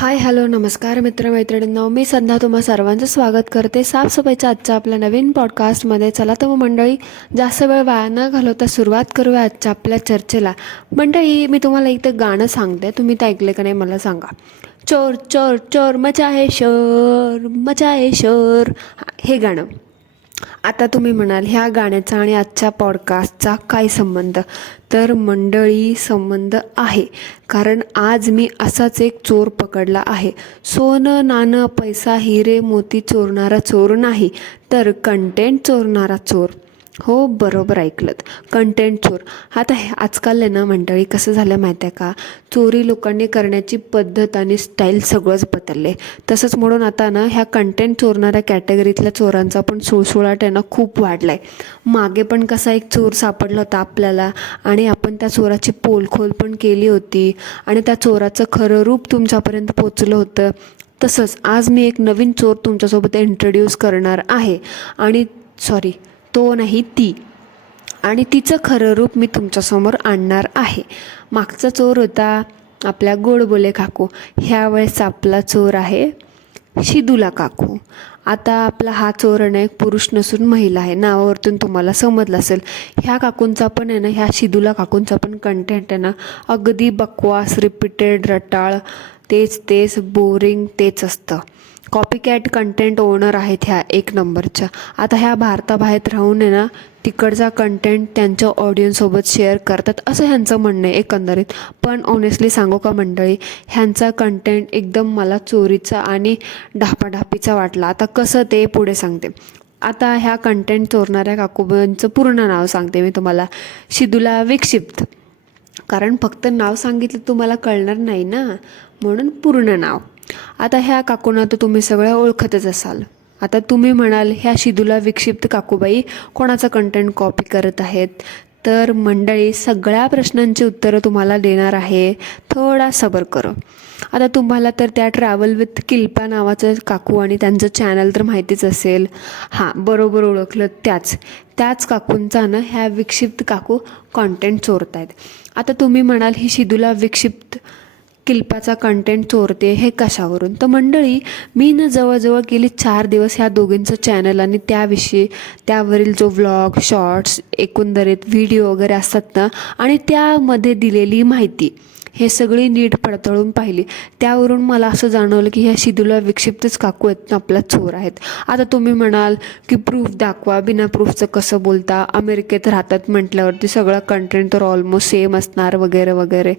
Hi hello नमस्कार मित्रमैत्रिणींनो, मी संध्या तुम्हा सर्वांचं स्वागत करते साफसफाईच्या आजच्या आपल्या नवीन पॉडकास्टमध्ये. चला तर मग मंडळी, जास्त वेळ वाया न घालवता सुरुवात करूया आजच्या आपल्या चर्चेला. मंडळी, मी तुम्हाला इथं गाणं सांगते, तुम्ही ते ऐकले का नाही मला सांगा. चोर चोर चोर मचाए शोर मचाए शोर, हे गाणं. आता तुम्ही म्हणाल ह्या गाण्याचा आणि आजच्या पॉडकास्टचा काय संबंध? तर मंडळी, संबंध आहे. कारण आज मी असाच एक चोर पकडला आहे. सोनं नाणं पैसा हिरे मोती चोरणारा चोर नाही, तर कंटेंट चोरणारा चोर. हो, बरोबर ऐकलत, कंटेंट चोर. आता आजकाल आहे ना मंडळी, कसं झालं माहिती आहे का, चोरी लोकांनी करण्याची पद्धत आणि स्टाईल सगळंच बदलले. तसंच म्हणून आता ना ह्या कंटेंट चोरणाऱ्या कॅटेगरीतल्या चोरांचा पण सुळसुळाट आहे ना खूप वाढला आहे. मागे पण कसा एक चोर सापडला होता आपल्याला, आणि आपण त्या चोराची पोलखोल पण केली होती, आणि त्या चोराचं खरं रूप तुमच्यापर्यंत पोचलं होतं. तसंच आज मी एक नवीन चोर तुमच्यासोबत इंट्रोड्यूस करणार आहे. आणि सॉरी, तो नाही, ती. आणि तिचं खरं रूप मी तुमच्यासमोर आणणार आहे. मागचा चोर होता आपल्या गोडबोले काकू. ह्यावेळेस आपला चोर आहे शिदुला काकू. आता आपला हा चोर आहे ना एक पुरुष नसून महिला आहे. नावावरतून तुम्हाला समजलं असेल. ह्या काकूंचा पण आहे ना, ह्या शिदुला काकूंचा पण कंटेंट आहे ना अगदी बकवास, रिपीटेड, रटाळ, तेच तेच, बोरिंग तेच असतं. कॉपीकॅट कंटेंट ओनर आहेत ह्या एक नंबरच्या. आता ह्या भारताबाहेर राहून आहे ना तिकडचा कंटेंट त्यांच्या ऑडियन्ससोबत शेअर करतात, असं ह्यांचं म्हणणं आहे एकंदरीत. पण ऑनेस्टली सांगू का मंडळी, ह्यांचा कंटेंट एकदम मला चोरीचा आणि ढापाढापीचा वाटला. आता कसं ते पुढे सांगते. आता ह्या कंटेंट चोरणाऱ्या काकूबांचं पूर्ण नाव सांगते मी तुम्हाला. शिदुला विक्षिप्त. कारण फक्त नाव सांगितलं तुम्हाला कळणार नाही ना, म्हणून पूर्ण नाव. आता ह्या काकूंना तर तुम्ही सगळ्या ओळखतच असाल. आता तुम्ही म्हणाल ह्या शिदुला विक्षिप्त काकूबाई कोणाचा कंटेंट कॉपी करत आहेत? तर मंडळी, सगळ्या प्रश्नांची उत्तरं तुम्हाला देणार आहे, थोडा सबर करो. आता तुम्हाला तर त्या ट्रॅव्हल विथ किल्पा नावाचं काकू आणि त्यांचं चॅनल तर माहितीच असेल. हां, बरोबर ओळखलं, त्याच काकूंचा ना ह्या विक्षिप्त काकू कॉन्टेंट चोरत आहेत. आता तुम्ही म्हणाल ही शिदुला विक्षिप्त किल्पाचा कंटेंट चोरते हे कशावरून? तर मंडळी, मी ना जवळजवळ गेली 4 दिवस ह्या दोघींचं चॅनल आणि त्यावरील जो व्लॉग, शॉर्ट्स, एकंदरीत व्हिडिओ वगैरे असतात ना, आणि त्यामध्ये दिलेली माहिती हे सगळी नीट पडताळून पाहिली. त्यावरून मला असं जाणवलं की ह्या शिदुला विक्षिप्तच काकू आहेत ना आपला चोर आहेत. आता तुम्ही म्हणाल की प्रूफ दाखवा, बिना प्रूफचं कसं बोलता, अमेरिकेत राहतात म्हटल्यावरती सगळा कंटेंट तर ऑलमोस्ट सेम असणार वगैरे वगैरे.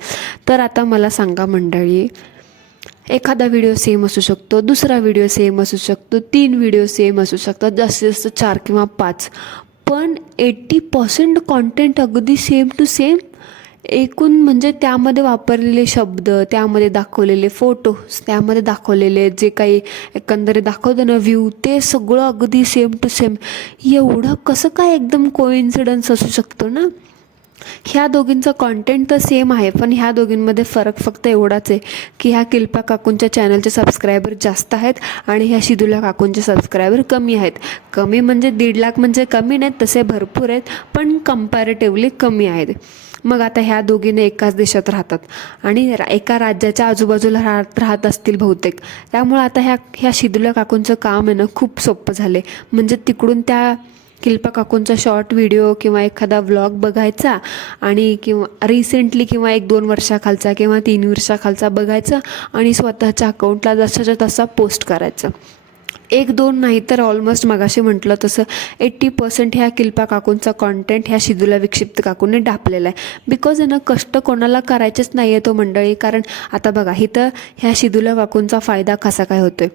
तर आता मला सांगा मंडळी, एखादा व्हिडिओ सेम असू शकतो, दुसरा व्हिडिओ सेम असू शकतो, 3 व्हिडिओ सेम असू शकतात, जास्तीत जास्त 4 किंवा 5, पण 80% कॉन्टेंट अगदी सेम टू सेम. एकूण म्हणजे त्यामध्ये वापरलेले शब्द, त्यामध्ये दाखवलेले फोटोज, त्यामध्ये दाखवलेले जे काही एकंदरीत दाखवतं ना व्ह्यू, ते सगळं अगदी सेम टू सेम. एवढं कसं काय एकदम कोइन्सिडन्स असू शकतो ना? ह्या दोघींचं कॉन्टेंट तर सेम आहे, पण ह्या दोघींमध्ये फरक फक्त एवढाच आहे की ह्या किल्पा काकूंच्या चॅनलचे सबस्क्रायबर जास्त आहेत आणि ह्या शिदुला काकूंचे सबस्क्रायबर कमी आहेत. कमी म्हणजे 1.5 लाख म्हणजे कमी नाहीत, तसे भरपूर आहेत, पण कम्पॅरेटिव्हली कमी आहेत. मग आता ह्या दोघीने एकाच देशात राहतात आणि एका राज्याच्या आजूबाजूला राहत असतील बहुतेक. त्यामुळे आता ह्या शिदुला काकूंचं काम आहे ना खूप सोपं झालं आहे. म्हणजे तिकडून त्या किल्पा काकूंचा शॉर्ट व्हिडिओ किंवा एखादा व्लॉग बघायचा, आणि किंवा रिसेंटली किंवा 1-2 वर्षाखालचा किंवा 3 वर्षाखालचा बघायचा आणि स्वतःच्या अकाउंटला जसाच्या तसा पोस्ट करायचं. 1-2 नाही तर ऑलमोस्ट मगाशी म्हटलं तसं 80% ह्या किल्पा काकूंचा कॉन्टेंट ह्या शिदुला विक्षिप्त काकूंनी डापलेला आहे. बिकॉज ना कष्ट कोणाला करायचेच नाही आहे तो मंडळी. कारण आता बघा, इथं ह्या शिदुला काकूंचा फायदा कसा काय होतोय.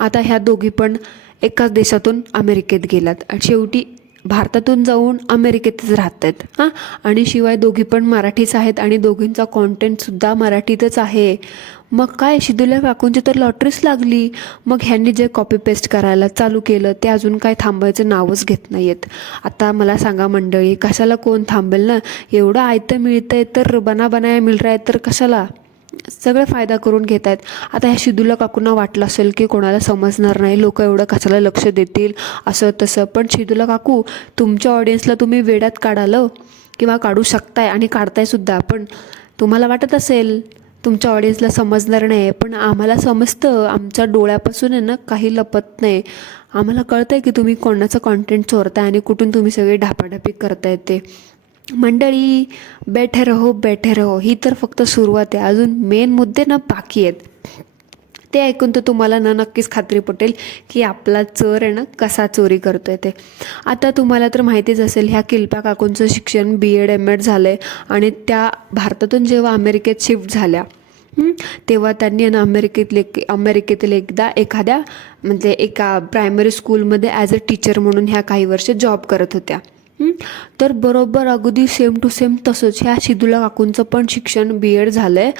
आता ह्या दोघी पण एकाच देशातून अमेरिकेत गेलात आणि शेवटी भारतातून जाऊन अमेरिकेतच राहत आहेत. हां, आणि शिवाय दोघी पण मराठीच आहेत आणि दोघींचा कॉन्टेंटसुद्धा मराठीतच आहे. मग काय, शिदुला काकूंची तर लॉटरीच लागली. मग ह्यांनी जे कॉपी पेस्ट करायला चालू केलं ते अजून काय थांबायचं नावच घेत नाही आहेत. आता मला सांगा मंडळी, कशाला कोण थांबेल ना? एवढं आयतं मिळतं आहे तर बनाया मिळ रहा आहे, तर कशाला सगळे फायदा करून घेत आहेत. आता ह्या शिदुला काकूंना वाटलं असेल की कोणाला समजणार नाही, लोक एवढं कशाला लक्ष देतील, असं तसं. पण शिदुला काकू, तुमच्या ऑडियन्सला तुम्ही वेड्यात काढाल किंवा काढू शकताय आणि काढताय सुद्धा. पण तुम्हाला वाटत असेल तुमच्या ऑडियन्सला समजणार नाही, पण आम्हाला समजतं. आमच्या डोळ्यापासून आहे ना काही लपत नाही. आम्हाला कळतं आहे की तुम्ही कोणाचं कॉन्टेंट चोरताय आणि कुठून तुम्ही सगळे ढापाढापी करताय ते. मंडळी, बैठे रहो ही तर फक्त सुरुवात आहे. अजून मेन मुद्दे ना बाकी आहेत. ते ऐकून तर तुम्हाला नक्कीच खात्री पटेल की आपला चोर आहे ना कसा चोरी करतोय ते. आता तुम्हाला तर माहितीच असेल, ह्या किल्पा काकूंचं शिक्षण BEd MAd झालं आहे आणि त्या भारतातून जेव्हा अमेरिकेत शिफ्ट झाल्या तेव्हा त्यांनी ना अमेरिकेतील एखाद्या म्हणजे एका प्रायमरी स्कूलमध्ये ॲज अ टीचर म्हणून ह्या काही वर्ष जॉब करत होत्या. तर बरोबर अगदी सेम टू सेम तसंच ह्या शिदुला काकूंचं पण शिक्षण BEd झालं आहे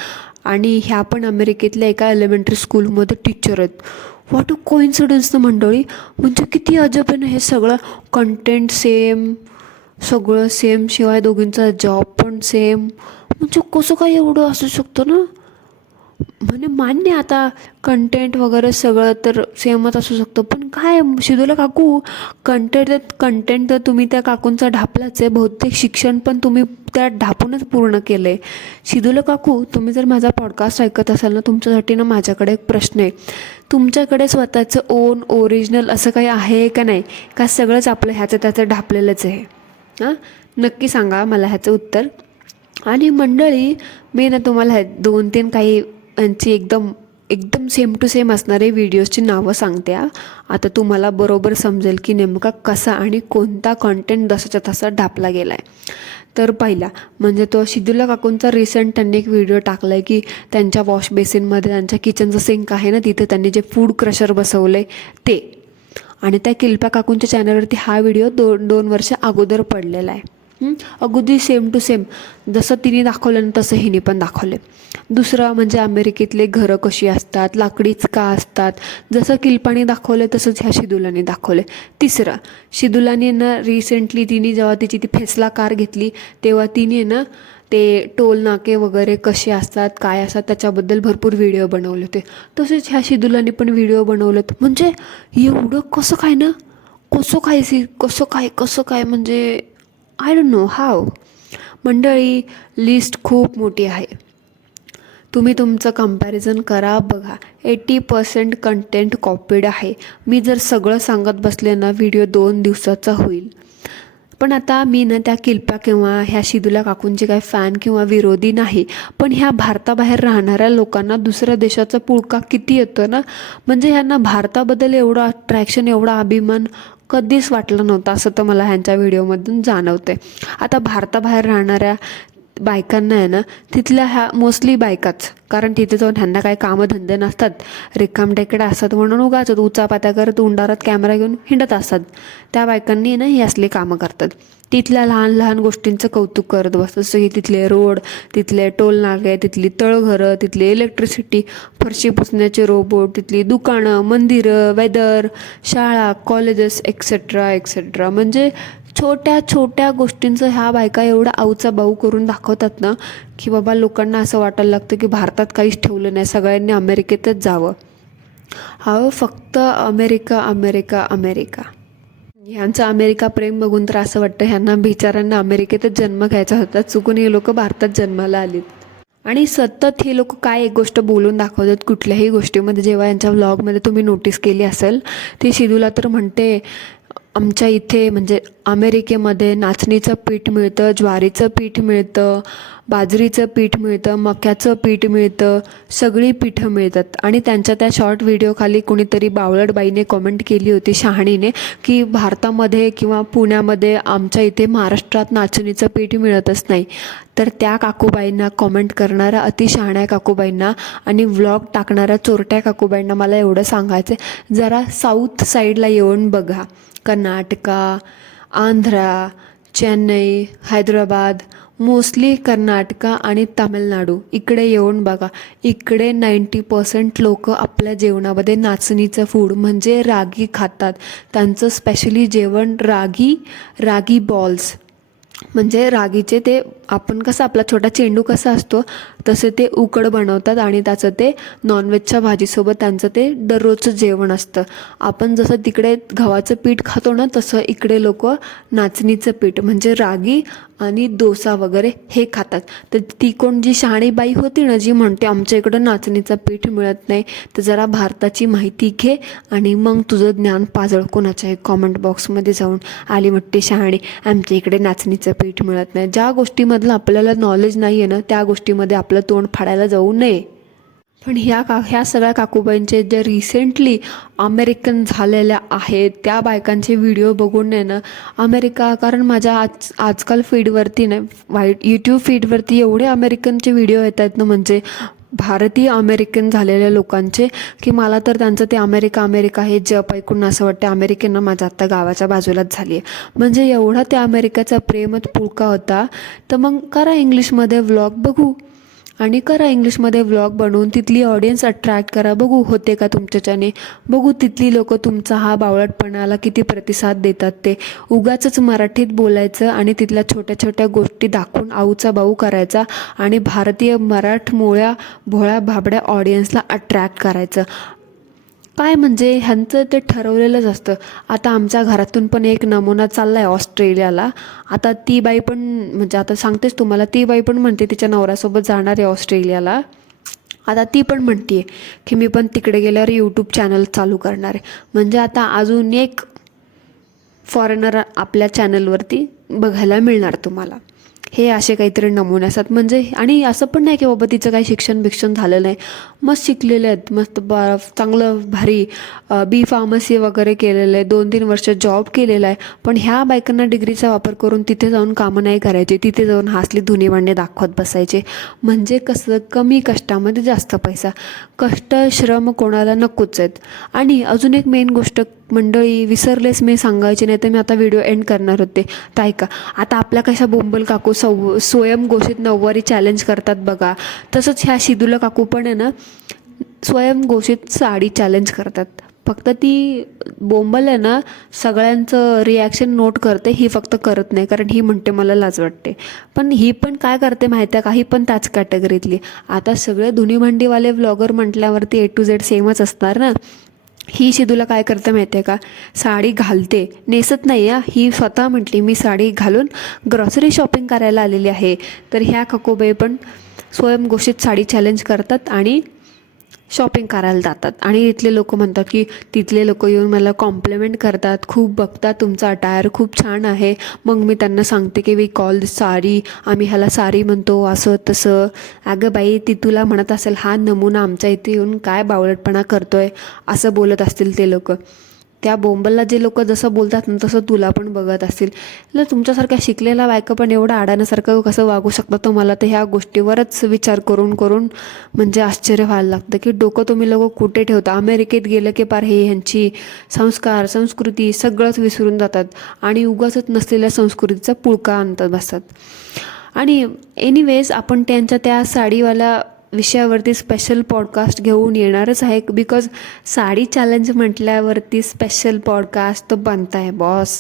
आणि ह्या पण अमेरिकेतल्या एका एलिमेंटरी स्कूलमध्ये टीचर आहेत. व्हॉट अ कोइन्सिडन्स ना मंडळी. म्हणजे किती अजब आहे ना हे सगळं. कंटेंट सेम, सगळं सेम, शिवाय दोघींचा जॉब पण सेम. म्हणजे कसं काय एवढं असू शकतं ना. म्हणजे मान्य आता कंटेंट वगैरे सगळं तर सेमच असू शकतं, पण काय शिदुला काकू कंटेंट तर तुम्ही त्या काकूंचा ढापलाच आहे. बहुतेक शिक्षण पण तुम्ही त्या ढापूनच पूर्ण केलं आहे. शिदुला काकू, तुम्ही जर माझा पॉडकास्ट ऐकत असाल ना, तुमच्यासाठी ना माझ्याकडे एक प्रश्न आहे. तुमच्याकडे स्वतःचं ओरिजिनल असं काही आहे का नाही, का सगळंच आपलं ह्याचं त्याचं ढापलेलंच आहे? हां, नक्की सांगा मला ह्याचं उत्तर. आणि मंडळी, मी ना तुम्हाला 2-3 काही यांची एकदम सेम टू सेम असणारे व्हिडिओजची नावं सांगते. आता तुम्हाला बरोबर समजेल की नेमका कसा आणि कोणता कंटेंट जसाच्या तसा ढापला गेला आहे. तर पहिला म्हणजे तो शिदुला काकूंचा रिसेंट त्यांनी एक व्हिडिओ टाकला आहे की त्यांच्या वॉश बेसिनमध्ये त्यांच्या किचनचं सिंक आहे ना, तिथे त्यांनी जे फूड क्रशर बसवलं आहे ते. आणि त्या किल्पा काकूंच्या चॅनलवरती हा व्हिडिओ 2 वर्ष अगोदर पडलेला आहे. अगदी सेम टू सेम जसं तिने दाखवलं ना तसं हिने पण दाखवले. दुसरं म्हणजे अमेरिकेतले घरं कशी असतात, लाकडीच का असतात, जसं किल्पाने दाखवलं तसंच ह्या शिदुलाने दाखवले. तिसरं, शिदुलाने ना रिसेंटली तिने जेव्हा तिची ती फेस्ला कार घेतली तेव्हा तिने ना ते टोल नाके वगैरे कसे असतात, काय असतात त्याच्याबद्दल भरपूर व्हिडिओ बनवले होते. तसेच ह्या शिदुलाने पण व्हिडिओ बनवलेत. म्हणजे एवढं कसं काय ना, कसं काय म्हणजे आय डोंट नो हाव. मंडळी, लिस्ट खूप मोठी आहे. तुम्ही तुमचं कंपॅरिझन करा, बघा. 80% कंटेंट कॉपीड आहे. मी जर सगळं सांगत बसले ना, व्हिडिओ 2 दिवसाचा होईल. पण आता मी ना त्या किल्पा किंवा ह्या शिदुला काकूंचे काही फॅन किंवा विरोधी नाही, पण ह्या भारताबाहेर राहणाऱ्या लोकांना दुसऱ्या देशाचा पुळका किती येतो ना. म्हणजे ह्यांना भारताबद्दल एवढं अट्रॅक्शन, एवढा अभिमान कधीच वाटलं नव्हतं, असं तर मला ह्यांच्या व्हिडिओमधून जाणवते. आता भारताबाहेर राहणाऱ्या बायकांना आहे ना, तिथल्या ह्या मोस्टली बायकाच, कारण तिथे जाऊन ह्यांना काही कामधंदे नसतात, रिकामटेकडे असतात म्हणून उगाच उचापात्या करत उंडारात कॅमेरा घेऊन हिंडत असतात. त्या बायकांनी ना ही असली कामं करतात. तिथल्या लहान लहान गोष्टींचं कौतुक करत बसतात. जसं की तिथले रोड, तिथले टोल नाके, तिथली तळघरं, तिथली इलेक्ट्रिसिटी, फरशी पुसण्याचे रोबोट, तिथली दुकानं, मंदिरं, वेदर, शाळा, कॉलेजेस एक्सेट्रा. म्हणजे छोट्या छोट्या गोष्टींचं ह्या बायका एवढा आऊचा बाऊ करून दाखवतात ना की बाबा लोकांना असं वाटायला लागतं की भारतात काहीच ठेवलं नाही, सगळ्यांनी अमेरिकेतच जावं. फक्त अमेरिका. ह्यांचं अमेरिका प्रेम बघून तर असं वाटतं ह्यांना बिचाऱ्यांना अमेरिकेतच जन्म घ्यायचा होता, चुकून हे लोक भारतात जन्माला आलीत. आणि सतत हे लोक काय एक गोष्ट बोलून दाखवतात कुठल्याही गोष्टीमध्ये. जेव्हा यांच्या व्लॉगमध्ये तुम्ही नोटीस केली असेल, ती शिदुला तर म्हणते आमच्या इथे म्हणजे अमेरिकेमध्ये नाचणीचं पीठ मिळतं, ज्वारीचं पीठ मिळतं, बाजरीचं पीठ मिळतं, मक्याचं पीठ मिळतं, सगळी पीठं मिळतात. आणि त्यांच्या त्या शॉर्ट व्हिडिओखाली कोणीतरी बावळटबाईने कॉमेंट केली होती, शहाणीने, की भारतामध्ये किंवा पुण्यामध्ये आमच्या इथे महाराष्ट्रात नाचणीचं पीठ मिळतच नाही. तर त्या काकूबाईंना, कॉमेंट करणाऱ्या अतिशहाण्या काकूबाईंना आणि व्लॉग टाकणाऱ्या चोरट्या काकूबाईंना मला एवढं सांगायचं आहे, जरा साऊथ साईडला येऊन बघा. कर्नाटका, आंध्रा, चेन्नई, हैदराबाद, मोस्टली कर्नाटका आणि तामिळनाडू इकडे येऊन बघा. इकडे 90% लोक आपल्या जेवणामध्ये नाचणीचं फूड म्हणजे रागी खातात. त्यांचं स्पेशली जेवण रागी बॉल्स, म्हणजे रागीचे ते आपण कसं आपला छोटा चेंडू कसा असतो तसे ते उकड बनवतात आणि त्याचं ते नॉनव्हेजच्या भाजीसोबत त्यांचं ते दररोजचं जेवण असतं. आपण जसं तिकडे गव्हाचं पीठ खातो ना, तसं इकडे लोक नाचणीचं पीठ म्हणजे रागी आणि डोसा वगैरे हे खातात. तर ती कोण जी शहाणी बाई होती ना, जी म्हणते आमच्या इकडं नाचणीचं पीठ मिळत नाही, तर जरा भारताची माहिती घे आणि मग तुझं ज्ञान पाजळ कोणाच्याही कॉमेंट बॉक्समध्ये जाऊन. आली म्हटते शहाणी, आमच्या इकडे नाचणीचं पीठ मिळत नाही. ज्या गोष्टीमधलं आपल्याला नॉलेज नाही आहे ना, त्या गोष्टीमध्ये आपलं तोंड फाडायला जाऊ नये. पण ह्या सगळ्या काकूबाईंचे जे रिसेंटली अमेरिकन झालेल्या आहेत त्या बायकांचे व्हिडिओ बघून आहे ना, अमेरिका, कारण माझ्या आजकाल फीडवरती नाही, यूट्यूब फीडवरती एवढे अमेरिकनचे व्हिडिओ येत आहेत ना, म्हणजे भारतीय अमेरिकन झालेल्या लोकांचे, की मला तर त्यांचं ते अमेरिका हे जप ऐकून असं वाटतं अमेरिकेनं माझ्या आत्ता गावाच्या बाजूलाच झाली आहे. म्हणजे एवढा त्या अमेरिकेचा प्रेमच पुळका होता. तर मग करा इंग्लिशमध्ये व्लॉग बघू, आणि करा इंग्लिशमध्ये व्लॉग बनवून तिथली ऑडियन्स अट्रॅक्ट करा, बघू होते का तुमच्याच्याने. बघू तिथली लोक तुमचा हा बावळटपणाला किती प्रतिसाद देतात. ते उगाचच मराठीत बोलायचं आणि तिथल्या छोट्या छोट्या गोष्टी दाखवून आऊचा बाऊ करायचा आणि भारतीय मराठमोळ्या भोळ्या भाबड्या ऑडियन्सला अट्रॅक्ट करायचं. काय म्हणजे ह्यांचं ते ठरवलेलंच असतं. आता आमच्या घरातून पण एक नमुना चालला आहे ऑस्ट्रेलियाला. आता ती बाई पण, म्हणजे आता सांगतेच तुम्हाला, ती बाई पण म्हणते तिच्या नवऱ्यासोबत जाणार आहे ऑस्ट्रेलियाला. आता ती पण म्हणते आहे की मी पण तिकडे गेल्यावर यूट्यूब चॅनल चालू करणार आहे. म्हणजे आता अजून एक फॉरेनर आपल्या चॅनलवरती बघायला मिळणार तुम्हाला. हे असे काहीतरी नमुने असतात. म्हणजे आणि असं पण नाही की बाबा तिचं काही शिक्षण झालं नाही, मस्त शिकलेले आहेत, मस्त चांगलं भारी बी फार्मसी वगैरे केलेलं आहे, 2-3 वर्ष जॉब केलेला आहे. पण ह्या बायकांना डिग्रीचा वापर करून तिथे जाऊन कामं नाही करायचे, तिथे जाऊन हासली धुणी भांडे दाखवत बसायचे. म्हणजे कसं, कमी कष्टामध्ये जास्त पैसा. कष्ट श्रम कोणाला नकोच आहेत. आणि अजून एक मेन गोष्ट मंडळी विसरलेच मी सांगायची, नाही तर मी आता व्हिडिओ एंड करणार होते. तर ऐका, आता आपल्या कशा बोंबल काकू स्वयंघोषित नऊवारी चॅलेंज करतात बघा, तसंच ह्या शिदुला काकू पण आहे ना स्वयंघोषित साडी चॅलेंज करतात. फक्त ती बोंबल आहे ना सगळ्यांचं रिॲक्शन नोट करते, ही फक्त करत नाही, कारण ही म्हणते मला लाज वाटते. पण ही पण काय करते माहिती आहे का, ही पण त्याच कॅटेगरीतली. आता सगळे धुणी भांडीवाले व्लॉगर म्हटल्यावरती A to Z सेमच असणार ना. ही शिदूला काय करते माहिती आहे का, साडी घालते, नेसत नाही आहे. ही स्वतः म्हटली मी साडी घालून ग्रॉसरी शॉपिंग करायला आलेली आहे. तर ह्या काकूबाई पण स्वयंघोषित साडी चॅलेंज करतात आणि शॉपिंग करायला जातात. आणि इथले लोक म्हणतात की तिथले लोक येऊन मला कॉम्प्लिमेंट करतात, खूप बघतात तुमचा अटायर खूप छान आहे. मग मी त्यांना सांगते की वी कॉल दिस साडी, आम्ही ह्याला साडी म्हणतो, असं तसं. अगं बाई, ती तुला म्हणत असेल हा नमुना आमच्या इथे येऊन काय बावळटपणा करतोय, असं बोलत असतील ते लोक. त्या बोंबलला जे लोक जसं बोलतात ना तसं तुला पण बघत असतील. तुमच्यासारख्या शिकलेला बायका पण एवढं अडाण्यासारखं कसं वागू शकतं, तर मला तर ह्या गोष्टीवरच विचार करून करून म्हणजे आश्चर्य व्हायला लागतं की डोकं तुम्ही लोक कुठे ठेवता. अमेरिकेत गेलं की पार हे ह्यांची संस्कार संस्कृती सगळंच विसरून जातात आणि उगाचच नसलेल्या संस्कृतीचा पुळका आणतात बसतात. आणि एनिवेज आपण त्यांच्या त्या साडीवाल्या विषयावरती स्पेशल पॉडकास्ट घेऊन येणारच आहे, बिकॉज साडी चॅलेंज म्हटल्यावरती स्पेशल पॉडकास्ट तर बनत आहे बॉस.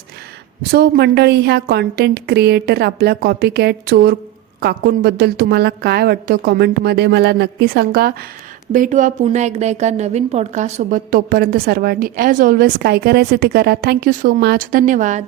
सो मंडळी, ह्या कॉन्टेंट क्रिएटर आपल्या कॉपीकॅट चोर काकूंबद्दल तुम्हाला काय वाटतं कॉमेंटमध्ये मला नक्की सांगा. भेटूया पुन्हा एकदा एका नवीन पॉडकास्टसोबत. तोपर्यंत सर्वांनी ॲज ऑलवेज काय करायचं ते करा. Thank you so much. धन्यवाद.